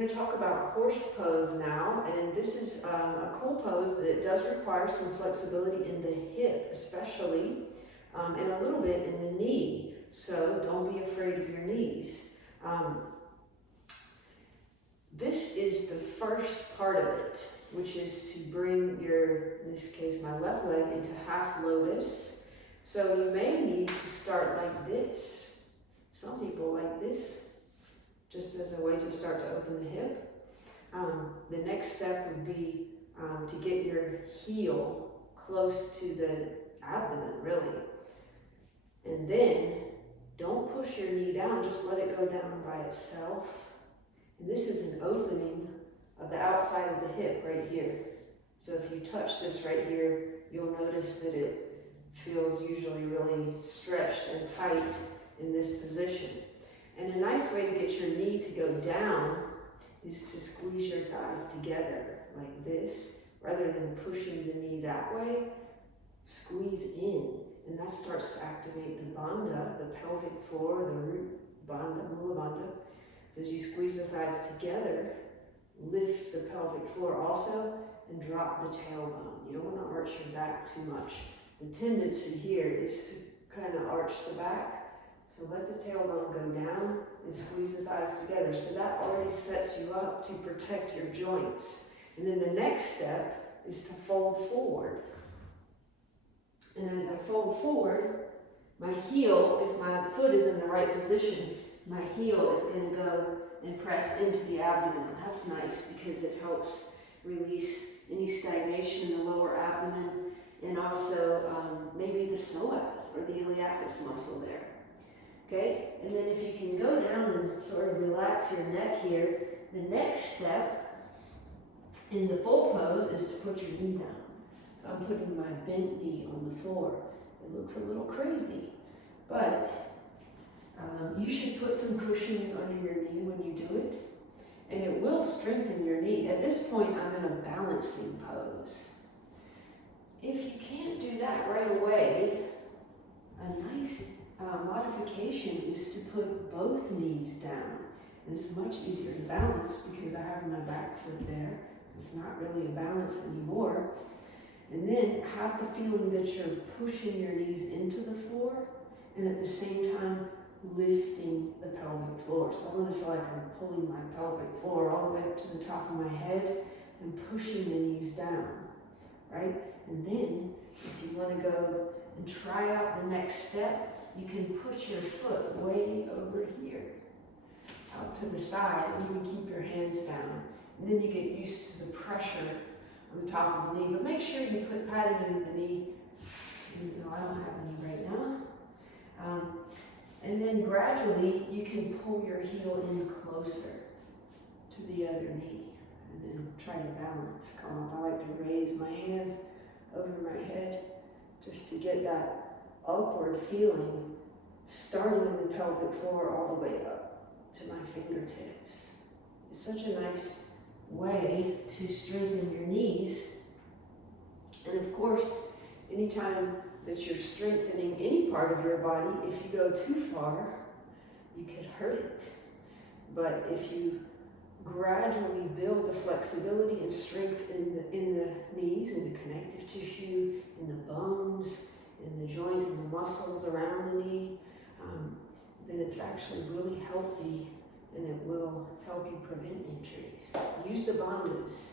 going to talk about horse pose now, and this is a cool pose that does require some flexibility in the hip, especially, and a little bit in the knee. So don't be afraid of your knees. This is the first part of it, which is to bring your, in this case, my left leg into half lotus. So you may need to start like this. Some people like this, just as a way to start to open the hip. The next step would be to get your heel close to the abdomen, really. And then don't push your knee down, just let it go down by itself. And this is an opening of the outside of the hip right here. So if you touch this right here, you'll notice that it feels usually really stretched and tight in this position. And a nice way to get your knee to go down is to squeeze your thighs together like this. Rather than pushing the knee that way, squeeze in. And that starts to activate the bandha, the pelvic floor, the root bandha, mula bandha. So as you squeeze the thighs together, lift the pelvic floor also and drop the tailbone. You don't want to arch your back too much. The tendency here is to kind of arch the back. So let the tailbone go down and squeeze the thighs together. So that already sets you up to protect your joints. And then the next step is to fold forward. And as I fold forward, my heel, if my foot is in the right position, my heel is going to go and press into the abdomen. That's nice because it helps release any stagnation in the lower abdomen and also maybe the psoas or the iliacus muscle there. Okay, and then if you can go down and sort of relax your neck here, the next step in the full pose is to put your knee down. So I'm putting my bent knee on the floor. It looks a little crazy, but you should put some cushioning under your knee when you do it, and it will strengthen your knee. At this point, I'm in a balancing pose. If you can't do that right away, a nice modification is to put both knees down. And it's much easier to balance because I have my back foot there. It's not really a balance anymore. And then have the feeling that you're pushing your knees into the floor and at the same time lifting the pelvic floor. So I want to feel like I'm pulling my pelvic floor all the way up to the top of my head and pushing the knees down, right? And then if you want to go and try out the next step, you can put your foot way over here, out to the side, and you can keep your hands down. And then you get used to the pressure on the top of the knee. But make sure you put padding under the knee. Even though I don't have any right now. And then gradually, you can pull your heel in closer to the other knee. And then try to balance. Come up. I like to raise my hands over my head just to get that upward feeling, starting in the pelvic floor all the way up to my fingertips. It's such a nice way to strengthen your knees. And of course, anytime that you're strengthening any part of your body, if you go too far, you could hurt it. But if you gradually build the flexibility and strength in the knees, in the connective tissue, in the bones, in the joints and the muscles around the knee, then it's actually really healthy and it will help you prevent injuries. Use the bandhas